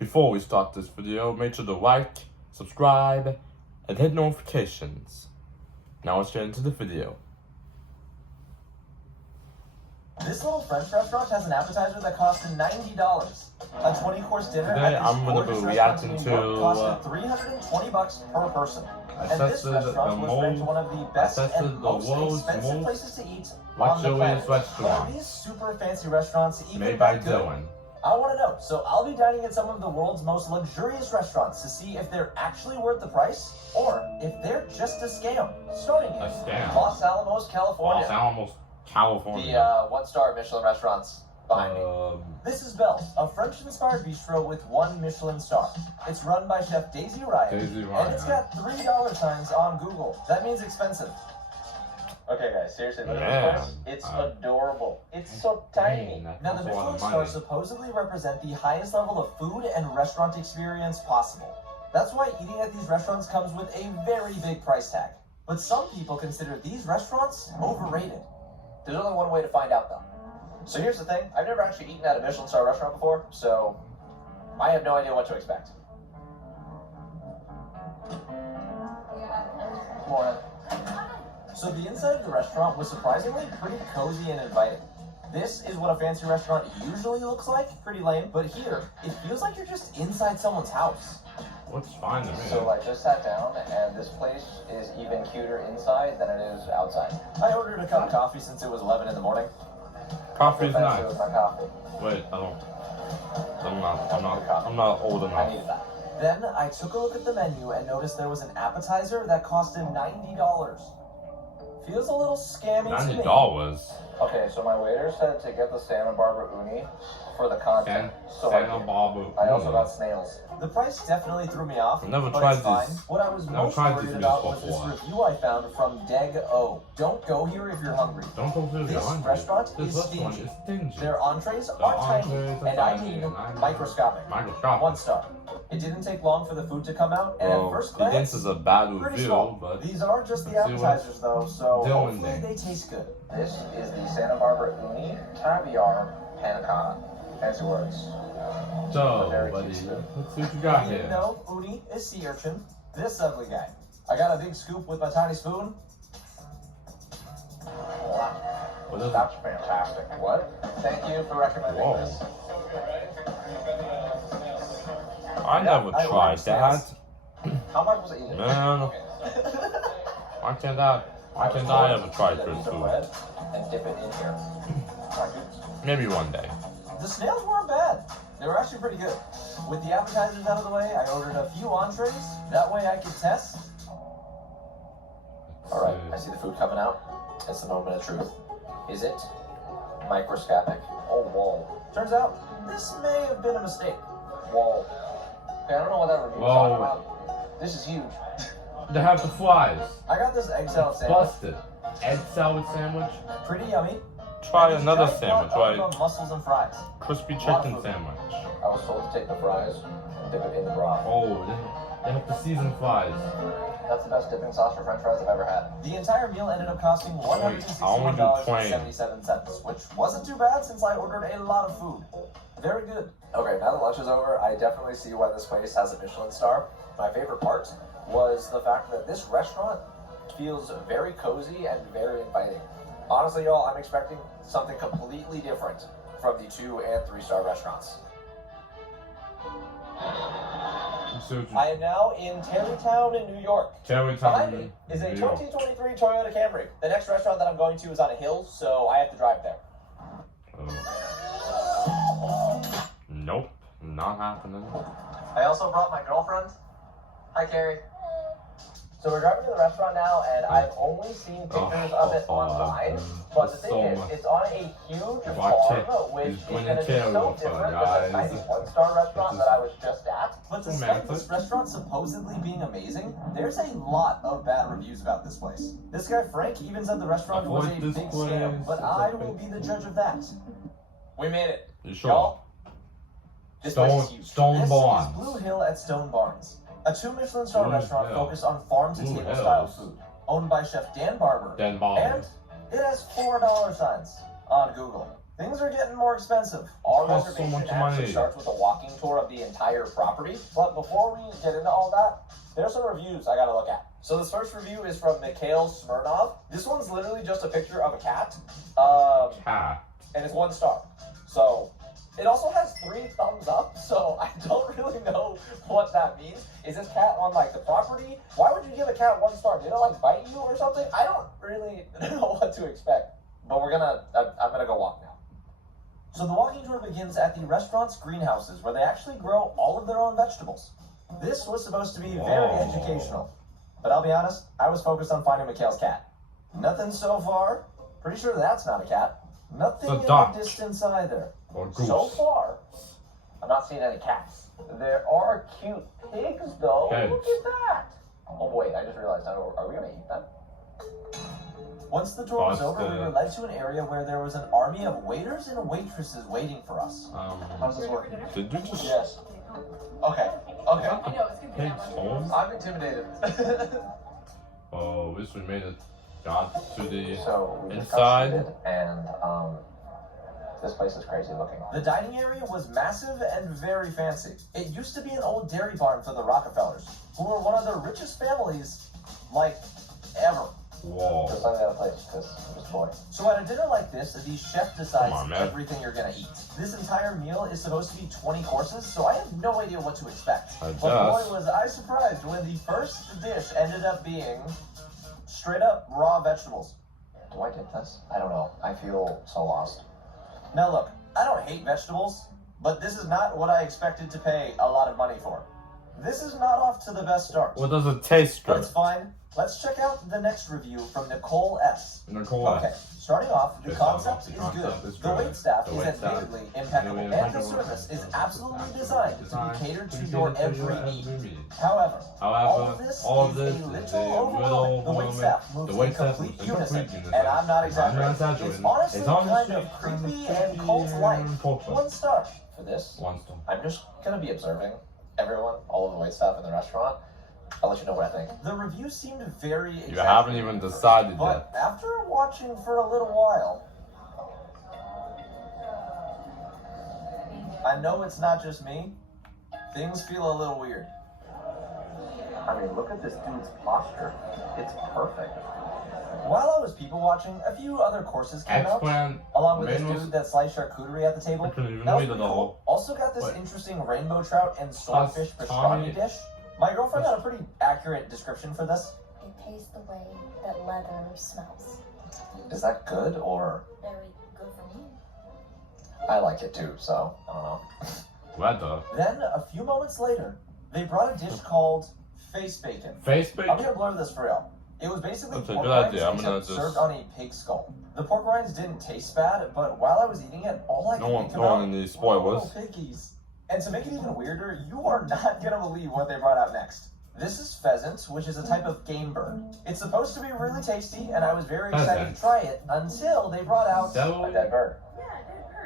Before we start this video, make sure to like, subscribe, and hit notifications. Now let's get into the video. This little French restaurant has an appetizer that costed $90. A 20-course dinner Today at I'm this going to be gorgeous reacting restaurant in New York to costed $320 per person. I And this tested restaurant the was ranked one of the best tested and the most world's expensive most places to eat on the luxurious planet. restaurant. Are these super fancy restaurants even Made by that good? Dylan. I want to know, so I'll be dining at some of the world's most luxurious restaurants to see if they're actually worth the price or if they're just a scam. Starting in A scam. Los Alamos, California. Los Alamos, California. The one-star Michelin restaurants behind me. This is Bell's, a French-inspired bistro with 1 Michelin star. It's run by Chef Daisy Ryan, and it's got $3 signs on Google. That means expensive. Okay, guys, seriously, look at this place. It's adorable. It's so tiny. Now, the Michelin stars supposedly represent the highest level of food and restaurant experience possible. That's why eating at these restaurants comes with a very big price tag. But some people consider these restaurants overrated. There's only one way to find out, though. So here's the thing. I've never actually eaten at a Michelin star restaurant before, so I have no idea what to expect. Morning. So the inside of the restaurant was surprisingly pretty cozy and inviting. This is what a fancy restaurant usually looks like, pretty lame, but here, it feels like you're just inside someone's house. Looks fine to me. So I just sat down, and this place is even cuter inside than it is outside. I ordered a cup of coffee since it was 11 in the morning. Coffee's nice. With my coffee. Wait, I'm not old I enough. needed that. Then I took a look at the menu and noticed there was an appetizer that costed $90. Feels a little scammy to me. $90. Okay, so my waiter said to get the Santa Barbara uni for the content. Santa Barbara. I also got snails. The price definitely threw me off. I've never but tried it's fine. this. What I was Never most tried worried this about meal was this before. review I found from Deg O. Don't go here if you're hungry. Don't go through the This laundry. restaurant This is restaurant stingy. is stingy. Their entrees The are tiny, entrees are and I tiny, mean and I mean microscopic. Microscopic. 1 star. It didn't take long for the food to come out, and Well, at first he thinks glance, it's a bad pretty review, small. but These are just the let's see what appetizers, though, so Dylan hopefully thinks. they taste good. This is the Santa Barbara Uni Caviar Panna Cotta. Fancy words. so, Very buddy, cute stuff. let's see what you got You here. know, uni is sea urchin. This ugly guy. I got a big scoop with my tiny spoon. What is it? That's fantastic. What? Thank you for recommending Whoa. this. I never I tried ordered that. snails. How much was it eating? Man, Okay. why can't I ever try That good piece of food? bread and dip it in here. Maybe one day. The snails weren't bad. They were actually pretty good. With the appetizers out of the way, I ordered a few entrees. That way I could test. All right, I see the food coming out. It's the moment of truth. Is it microscopic? Oh, whoa. Turns out, this may have been a mistake. Whoa. Okay, I don't know what that review was talking about. This is huge. They have the fries. I got this egg salad sandwich. Busted. Egg salad sandwich. Pretty yummy. Try And another giant sandwich, pot of right? mussels and fries. Crispy Lots chicken of- sandwich. I was told to take the fries and dip it in the broth. Oh, they have the seasoned fries. That's the best dipping sauce for French fries I've ever had. The entire meal ended up costing $161.77, which wasn't too bad since I ordered a lot of food. Very good. Okay, now that lunch is over, I definitely see why this place has a Michelin star. My favorite part was the fact that this restaurant feels very cozy and very inviting. Honestly, y'all, I'm expecting something completely different from the 2- and 3-star restaurants. I am now in Tarrytown in New York. Behind me is a 2023 Toyota Camry. The next restaurant that I'm going to is on a hill, so I have to drive there. Nope, not happening. I also brought my girlfriend. Hi, Carrie. So we're driving to the restaurant now, and I've only seen pictures of it online. But the thing is, it's on a huge farm, which is going to be so different than the tiny 1-star restaurant that I was just at. But despite this restaurant supposedly being amazing, there's a lot of bad reviews about this place. This guy Frank even said the restaurant was a big scam, but I will be the judge of that. We made it. You sure? Y'all? This place is huge. Stone This Barns. is Blue Hill at Stone Barns, a 2 Michelin star Blue restaurant Hill. focused on farm-to-table Blue style Hills. food, owned by Chef Dan Barber. Dan Barber. And it has $4 signs on Google. things are getting more expensive. Our Costs so reservation much actually money. starts with a walking tour of the entire property. But before we get into all that, there's some reviews I gotta look at. So this first review is from Mikhail Smirnov. This one's literally just a picture of a cat. Cat. And it's 1 star. So it also has 3 thumbs up, so I don't really know what that means. Is this cat on like the property? Why would you give a cat 1 star? Did it like bite you or something? I don't really know what to expect. But I'm gonna go walk now. So the walking tour begins at the restaurant's greenhouses, where they actually grow all of their own vegetables. This was supposed to be very educational. But I'll be honest, I was focused on finding Mikhail's cat. Nothing so far. Pretty sure that's not a cat. Nothing in the distance either. Or goose. So far, I'm not seeing any cats. There are cute pigs, though. Pigs. Look at that. Oh, wait, I just realized. Are we going to eat them? Once the tour was over, we were led to an area where there was an army of waiters and waitresses waiting for us. How's this working? Did you just... Yes. Okay. Okay. I know, it's good. Pig's home? I'm intimidated. Oh, wish we made it. Got to the So we just inside. got seated, and this place is crazy looking. The dining area was massive and very fancy. It used to be an old dairy barn for the Rockefellers, who were one of the richest families, like, ever. Whoa. Just like the other place, because I'm just bored. So at a dinner like this, the chef decides everything you're gonna eat. This entire meal is supposed to be 20 courses, so I have no idea what to expect. But boy, was I surprised when the first dish ended up being straight up raw vegetables. Do I dip this? I don't know. I feel so lost. Now look, I don't hate vegetables, but this is not what I expected to pay a lot of money for. This is not off to the best start. What does it taste like? That's fine. Let's check out the next review from Nicole S. Nicole S. Okay, starting off, the concept is concept good. is The good. wait staff The is wait staff admittedly impeccable, and the service is absolutely designed to be catered to your every need. However, all of this is a little overwhelming. The wait staff moves in complete unison, and I'm not exaggerating. It's honestly kind of creepy and cult-like. 1 star for this. 1 star. I'm just gonna be observing everyone, all of the wait staff in the restaurant. I'll let you know what I think. The review seemed very exaggerated. You haven't even decided but yet. after watching for a little while, I know it's not just me. Things feel a little weird. I mean, look at this dude's posture. It's perfect. While I was people watching, a few other courses came out, along with this dude that sliced charcuterie at the table. That was pretty cool. Also got this interesting rainbow trout and swordfish pastrami dish. My girlfriend had a pretty accurate description for this. It tastes the way that leather smells. Is that good or? Very good for me. I like it too, so I don't know. Leather. Then a few moments later, they brought a dish called face bacon. Face bacon? I'm gonna blur this for y'all. It was basically That's a pork good rinds idea. I'm gonna except served on a pig skull. The pork rinds didn't taste bad, but while I was eating it, all I could think about any were spoilers. little piggies. And to make it even weirder, you are not gonna believe what they brought out next. This is pheasant, which is a type of game bird. It's supposed to be really tasty, and I was very excited to try it until they brought out a dead bird. Yeah,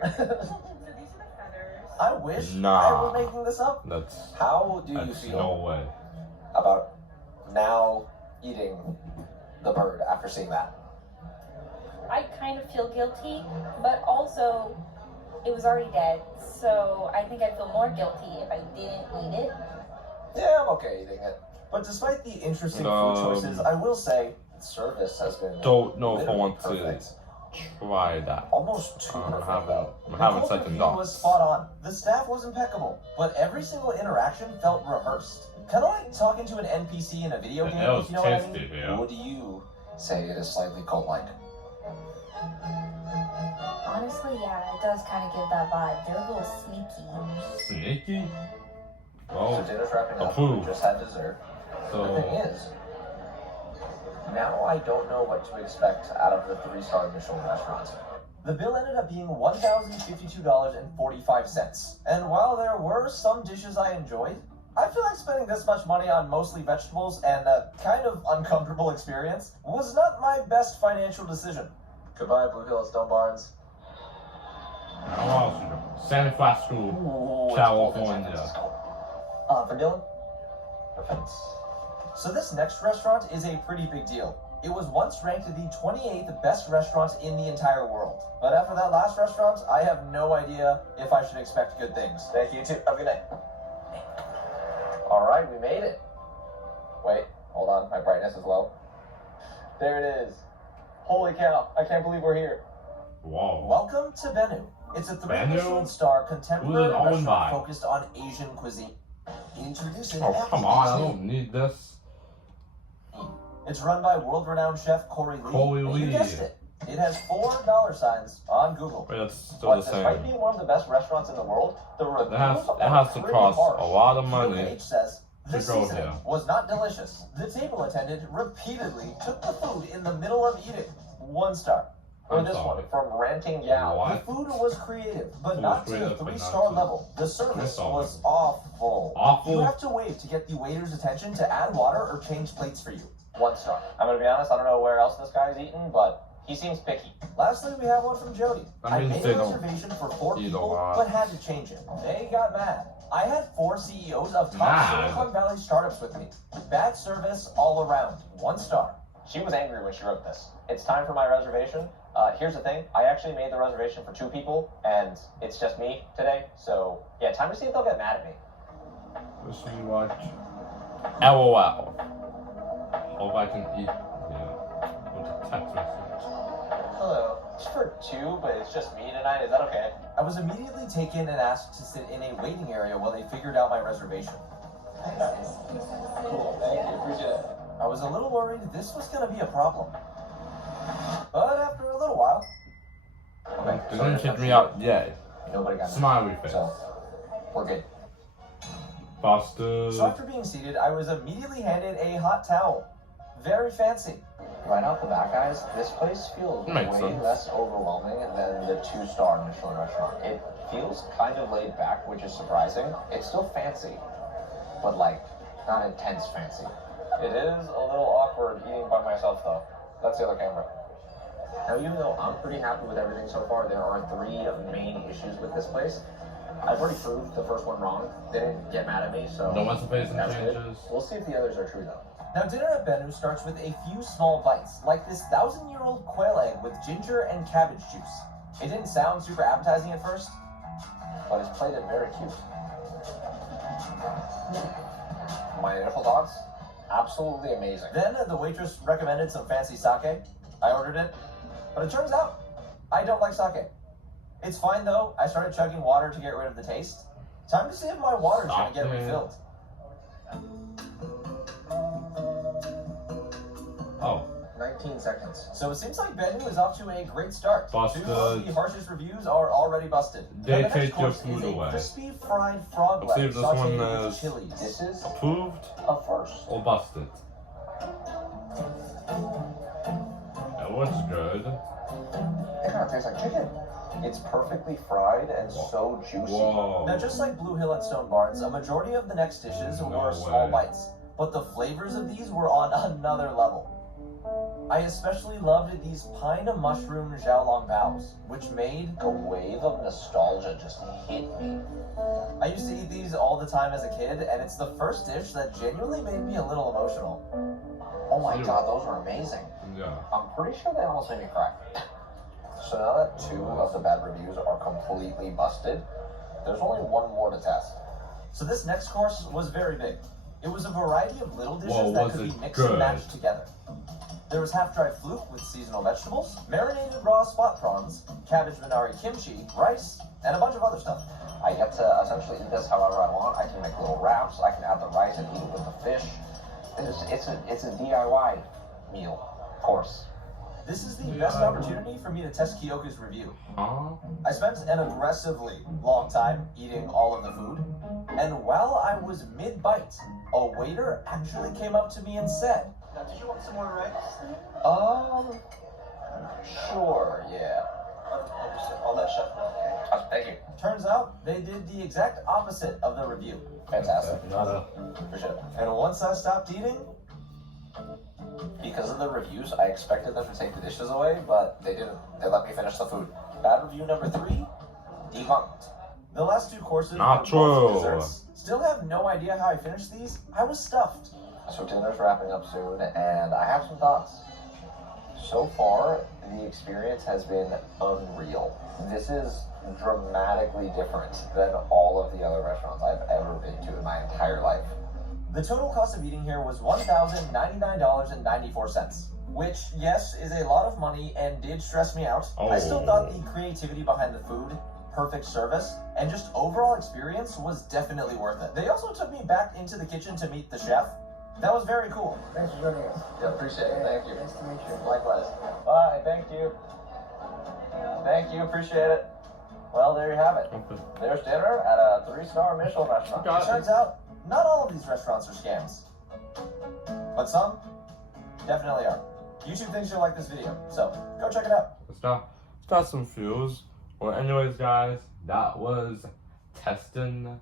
a dead bird. So these are the feathers. I wish I was making this up. How do you feel no way. about now eating the bird after seeing that? I kind of feel guilty, but also it was already dead, so I think I'd feel more guilty if I didn't eat it. Yeah, I'm okay eating it. But despite the interesting food choices, I will say service has been don't know if I want perfect. to try that. Almost too perfect. I'm having second thoughts. Was spot on. The staff was impeccable, but every single interaction felt rehearsed. Kind of like talking to an NPC in a video game, if you know what I mean. Yeah. Would you say it is slightly cult-like? Honestly, yeah, it does kind of give that vibe. They're a little sneaky. Sneaky? So Oh, dinner's wrapping up. We just had dessert. The thing is, now I don't know what to expect out of the 3-star Michelin restaurants. The bill ended up being $1,052.45. And while there were some dishes I enjoyed, I feel like spending this much money on mostly vegetables and a kind of uncomfortable experience was not my best financial decision. Goodbye, Blue Hill Stone Barns. San Francisco, California. For Dylan? Offense. So this next restaurant is a pretty big deal. It was once ranked the 28th best restaurant in the entire world. But after that last restaurant, I have no idea if I should expect good things. Thank you too. Have a good night. All right, we made it. Wait, hold on. My brightness is low. There it is. Holy cow, I can't believe we're here. Whoa. Welcome to Bennu. It's a 3 Bennu? Michelin-star contemporary Who's it owned restaurant by? focused on Asian cuisine. Introducing Oh, come on, I Applebee's. don't need this. It's run by world-renowned chef Corey Lee. Corey And you Lee. guessed it. It has $4 on Google. Wait, that's still But the despite same. being one of the best restaurants in the world, the reviews It has are to pretty cost harsh. a lot of money. QH says the to go seasoning here. was not delicious. The table attendant repeatedly took the food in the middle of eating. 1 star. Or I'm this sorry. one from Ranting Yao. What? The food was creative, but Food not was to the creative, but not 3-star to- level. The service 3-star was level. awful. Awful? You have to wait to get the waiter's attention to add water or change plates for you. 1 star. I'm gonna be honest, I don't know where else this guy's eaten, but he seems picky. Lastly, we have one from Jody. I mean, made they a don't reservation for 4 eat a people, lot. but had to change it. They got mad. I had 4 CEOs of top Mad? Silicon Valley startups with me. Bad service all around. 1 star. She was angry when she wrote this. It's time for my reservation. Here's the thing. I actually made the reservation for 2 people, and it's just me today. So, yeah, time to see if they'll get mad at me. Wish me watch. LOL. Hope I can eat. Yeah. With a text message. Hello. It's for 2, but it's just me tonight. Is that okay? I was immediately taken and asked to sit in a waiting area while they figured out my reservation. Cool. Thank you. Appreciate it. I was a little worried this was going to be a problem. But after a little while... They didn't kick me out yet. Nobody got Smiley face. So, we're good. Busted. So after being seated, I was immediately handed a hot towel. Very fancy. Right off the bat, guys, this place feels Makes way sense. less overwhelming than the 2-star Michelin restaurant. It feels kind of laid back, which is surprising. It's still fancy, but like, not intense fancy. It is a little awkward eating by myself, though. That's the other camera. Now, even though I'm pretty happy with everything so far, there are 3 main issues with this place. I've already proved the first one wrong. They didn't get mad at me, so No one's facing that's good. changes. We'll see if the others are true, though. Now, dinner at Bennu starts with a few small bites, like this 1,000-year-old quail egg with ginger and cabbage juice. It didn't sound super appetizing at first, but it's plated very cute. My initial thoughts? Absolutely amazing. Then the waitress recommended some fancy sake. I ordered it, but it turns out I don't like sake. It's fine though. I started chugging water to get rid of the taste. Time to see if my water's gonna get Sake. refilled. Oh. 19 seconds. So it seems like Bennu is off to a great start. Busted. 2 of the harshest reviews are already busted. They Now, the next take your course food is a away. crispy fried frog Let's see leg if this one sauteed with is chilies. This is Approved a first. or busted? It looks good. It kind of tastes like chicken. It's perfectly fried and so juicy. Whoa. Now, just like Blue Hill at Stone Barns, a majority of the next dishes No were small way. bites, but the flavors of these were on another level. I especially loved these pine mushroom xiaolong baos, which made a wave of nostalgia just hit me. I used to eat these all the time as a kid, and it's the first dish that genuinely made me a little emotional. Oh my god, those are amazing. Yeah. I'm pretty sure they almost made me cry. So now that 2 of the bad reviews are completely busted, there's only 1 more to test. So this next course was very big. It was a variety of little dishes Whoa, that was could be it mixed good? and matched together. There was half-dried fluke with seasonal vegetables, marinated raw spot prawns, cabbage minari kimchi, rice, and a bunch of other stuff. I get to essentially eat this however I want. I can make little wraps, I can add the rice and eat it with the fish. It's a DIY meal course. This is the best opportunity for me to test Kyoku's review. Huh? I spent an aggressively long time eating all of the food, and while I was mid-bite, a waiter actually came up to me and said, "Now, did you want some more rice?" Sure, yeah. I'll let Chef know, okay? Thank you. Turns out, they did the exact opposite of the review. Fantastic. Nada. Appreciate it. And once I stopped eating, because of the reviews, I expected them to take the dishes away, but they didn't. They let me finish the food. Bad review number 3, debunked. The last 2 courses Not were both true. desserts. Still have no idea how I finished these. I was stuffed. So dinner's wrapping up soon, and I have some thoughts. So far, the experience has been unreal. This is dramatically different than all of the other restaurants I've ever been to in my entire life. The total cost of eating here was $1,099.94, which, yes, is a lot of money and did stress me out. I still thought the creativity behind the food, perfect service, and just overall experience was definitely worth it. They also took me back into the kitchen to meet the chef. That was very cool. Thanks for joining us. Yeah, appreciate it. Thank you. Nice to meet you. Likewise. Bye. Thank you. Thank you. Appreciate it. Well, there you have it. Okay. There's dinner at a 3-star Michelin restaurant. It turns out, not all of these restaurants are scams. But some definitely are. YouTube thinks you'll like this video, so go check it out. It's got some feels. Well, anyways, guys, that was testing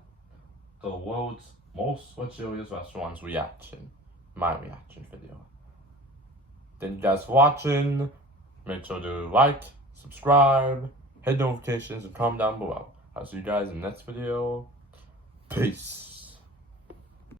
the world's most luxurious restaurants reaction. My reaction video. Thank you guys for watching. Make sure to like, subscribe, hit notifications, and comment down below. I'll see you guys in the next video. Peace.